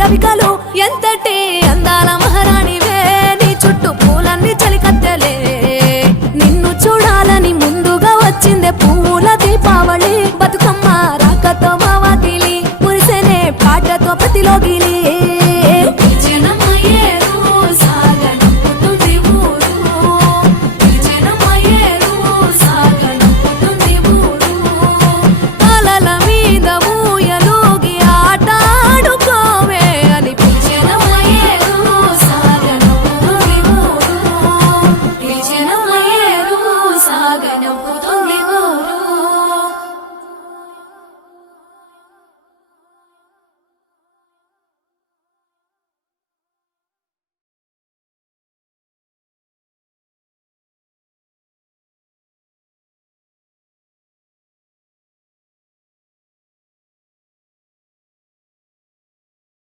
రవికలు ఎంతటి అందాల మహారాణివే నీ చుట్టూ పూలన్నీ చలికత్తెలే నిన్ను చూడాలని ముందుగా వచ్చిందే పూల దీపావళి బతుకమ్మ రాకతో మా వాకిలి మురిసెనే పాటతో ప్రతిలోకి